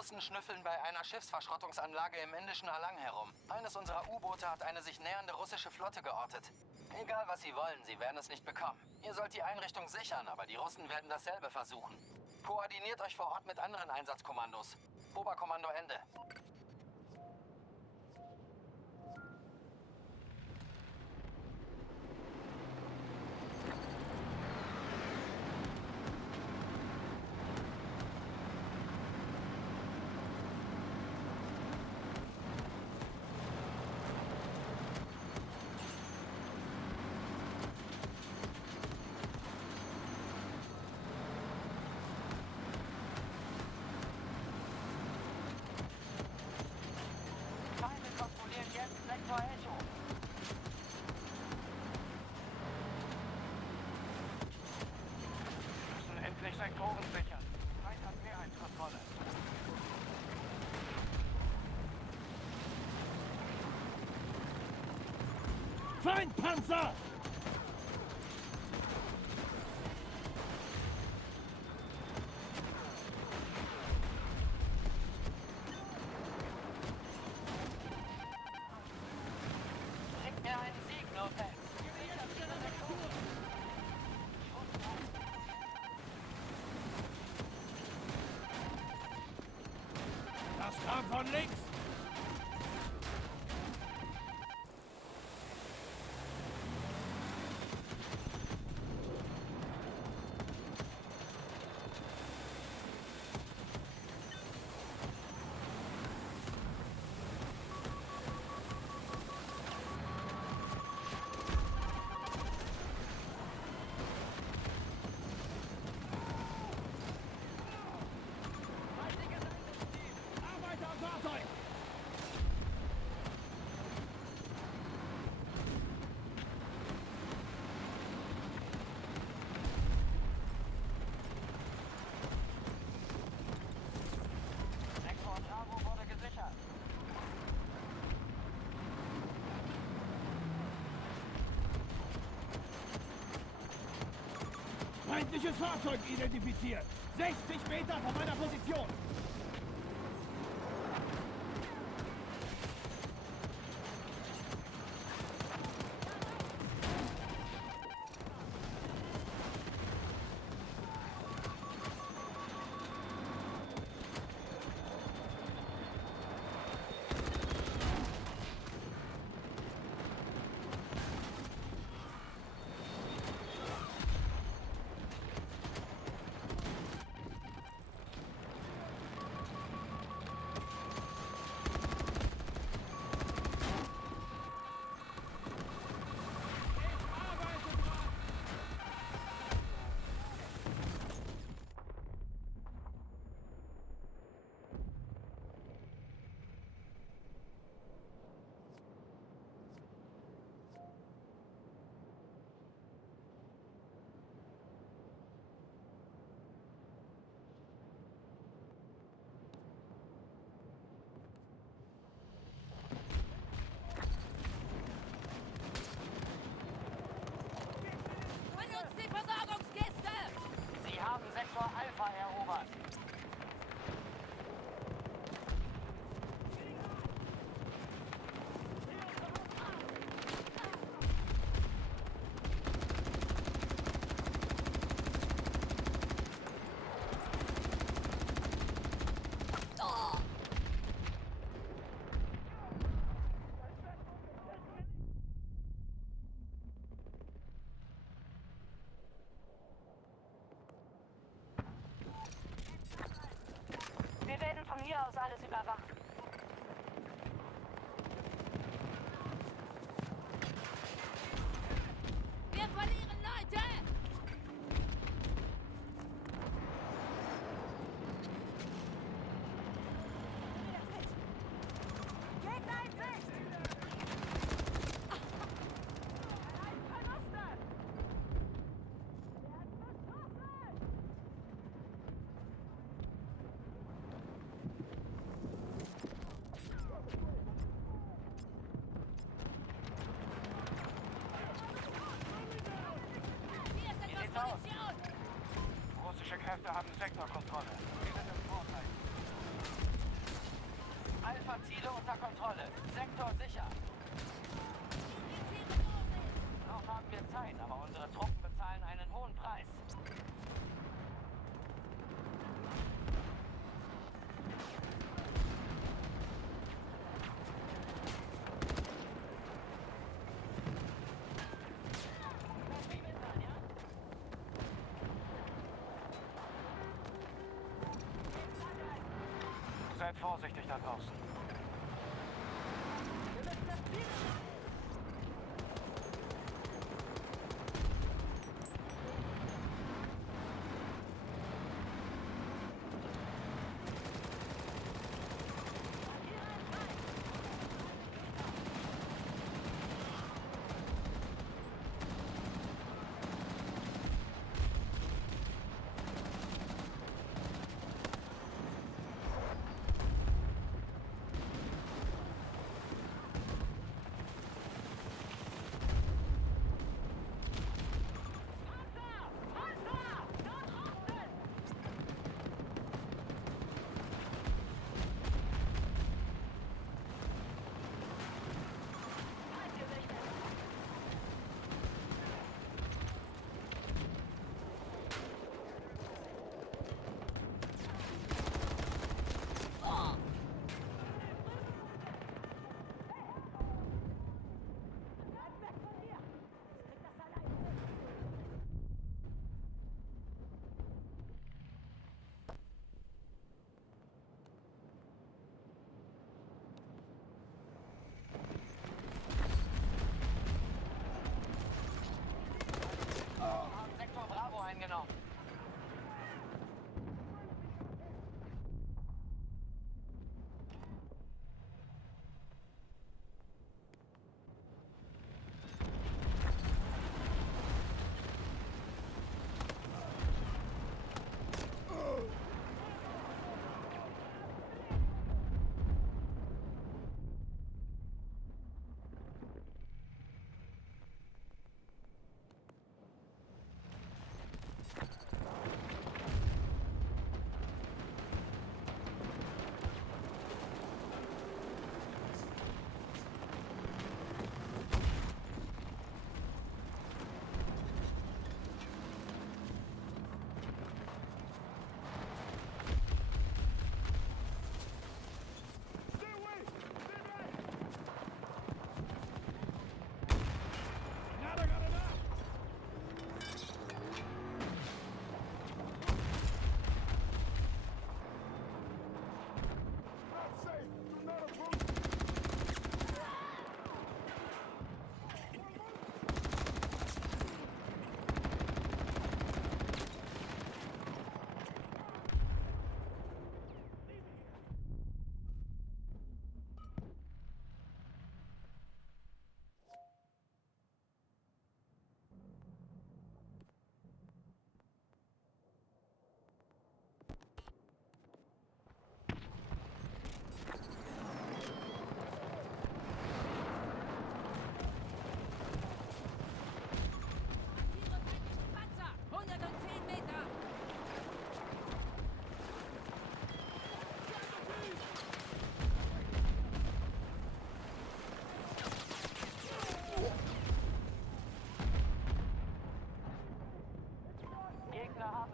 Russen schnüffeln bei einer Schiffsverschrottungsanlage im Indischen Alang herum. Eines unserer U-Boote hat eine sich nähernde russische Flotte geortet. Egal was sie wollen, sie werden es nicht bekommen. Ihr sollt die Einrichtung sichern, aber die Russen werden dasselbe versuchen. Koordiniert euch vor Ort mit anderen Einsatzkommandos. Oberkommando Ende. Feinde kontrollieren jetzt Sektor Echo. Wir müssen endlich Sektoren sichern. Feind hat Mehrheitskontrolle. Feindpanzer! Bringt mir einen Sieg, Lopez. Das kam von links! Arbeiter am Fahrzeug! Sektor Bravo wurde gesichert. Feindliches Fahrzeug identifiziert! 60 Meter von meiner Position! Benutzt die Versorgungskiste! Sie haben Sektor Alpha erobert. Wir werden von hier aus alles überwachen. Wir verlieren Leute! Gegner in Sicht! Verluste! Hier ist etwas Munition! Russische Kräfte haben Sektorkontrolle. Wir sind im Vorteil. Alpha-Ziele unter Kontrolle. Sektor sicher. Noch haben wir Zeit, aber unsere Truppen bezahlen einen hohen Preis. Seid vorsichtig da draußen. Sektor Bravo eingenommen.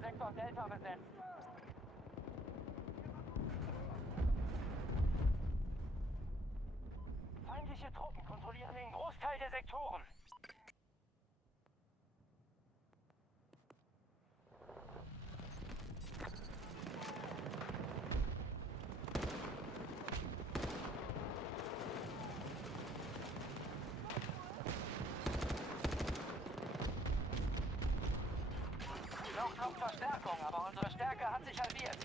Sektor Delta besetzt. Feindliche Truppen kontrollieren den Großteil der Sektoren. Noch kommt Verstärkung, aber unsere Stärke hat sich halbiert.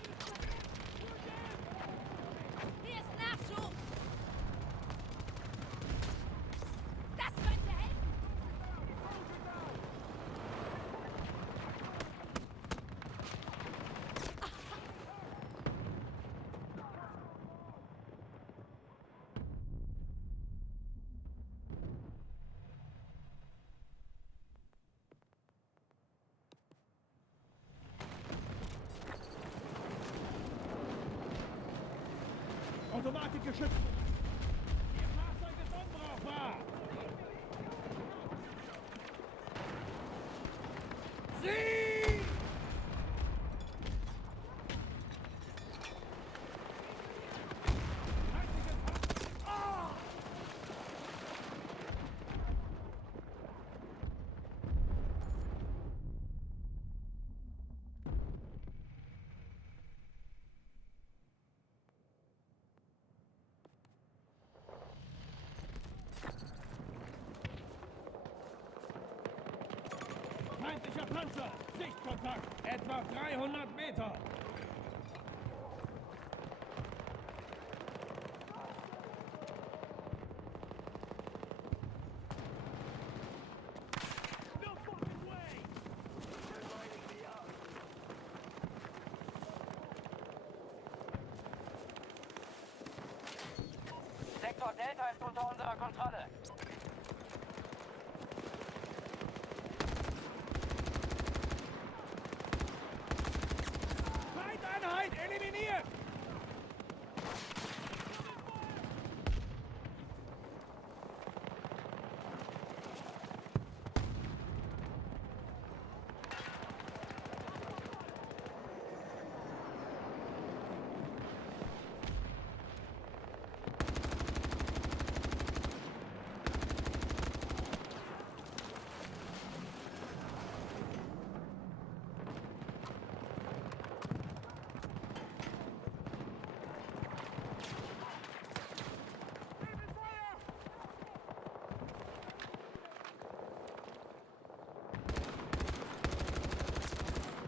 Hier ist Nachschub! Das könnte helfen! Automatik geschützt. Ihr Fahrzeug ist unbrauchbar. Sie! Feindlicher Panzer! Sichtkontakt! Etwa 300 Meter! No fucking way! They're lighting me up! Sektor Delta ist unter unserer Kontrolle. Feindeinheit eliminiert!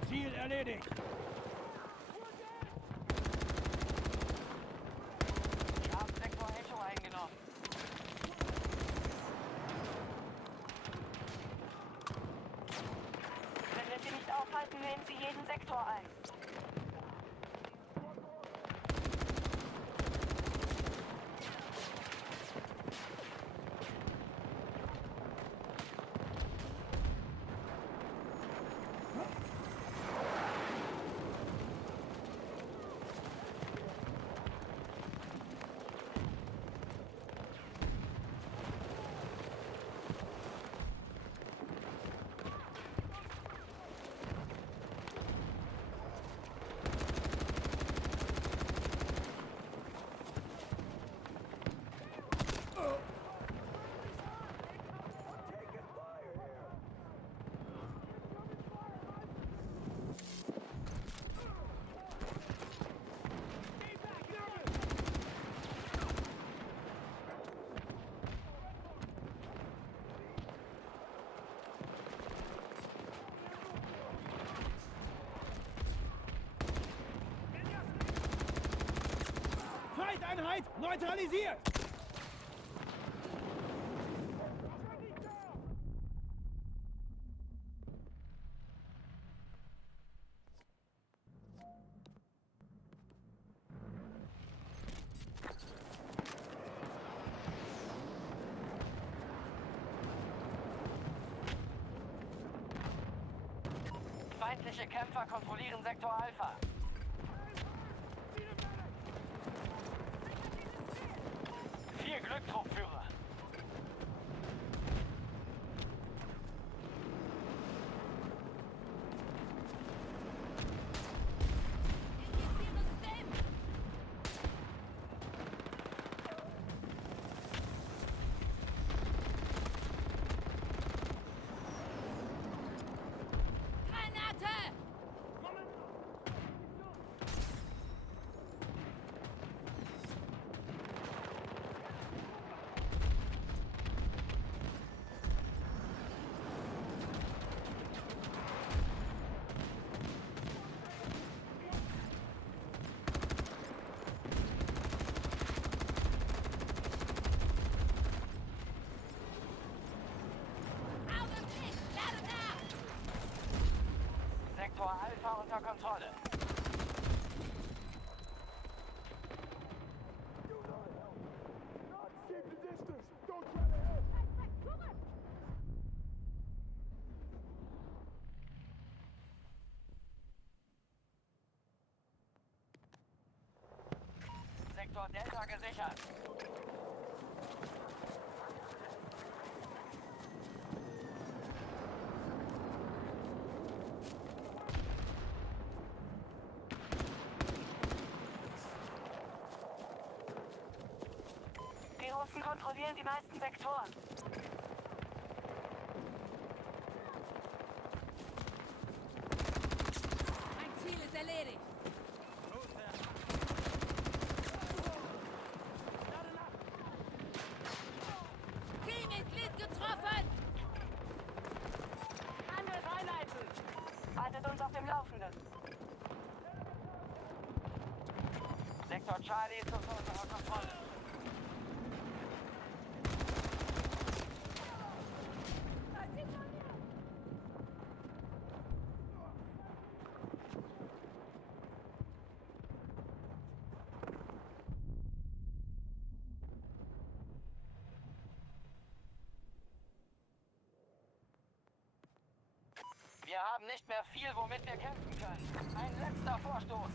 Ziel erledigt! Wir haben Sektor Echo eingenommen. Wenn wir sie nicht aufhalten, nehmen sie jeden Sektor ein. Feindeinheit neutralisiert! Feindliche Kämpfer kontrollieren Sektor Alpha. Viel Glück, Truppführer. Infiziere System! Granate! Augenblick! Lade nach! Sektor Alpha unter Kontrolle. Sektor Sektor Delta gesichert. Die Russen kontrollieren die meisten Sektoren. Ein Ziel ist erledigt. Teammitglied getroffen. Angriffseinheiten! Haltet uns auf dem Laufenden. Sektor Charlie ist unter unserer Kontrolle. Wir haben nicht mehr viel, womit wir kämpfen können. Ein letzter Vorstoß.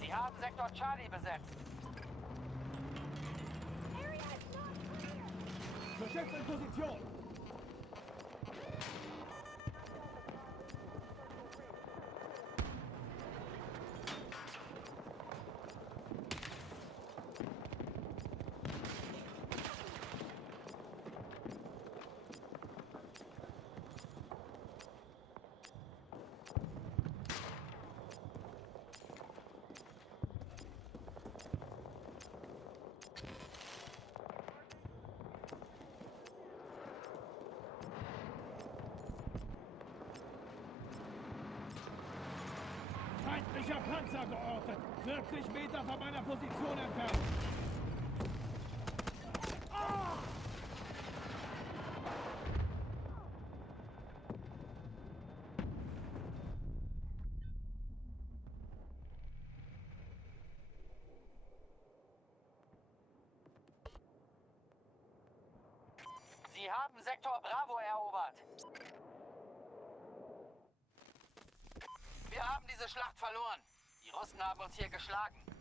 Sie haben Sektor Charlie besetzt. Geschützt in Position. Feindlicher Panzer geortet. 40 Meter von meiner Position entfernt. Sie haben Sektor Bravo erobert. Wir haben diese Schlacht verloren. Die Russen haben uns hier geschlagen.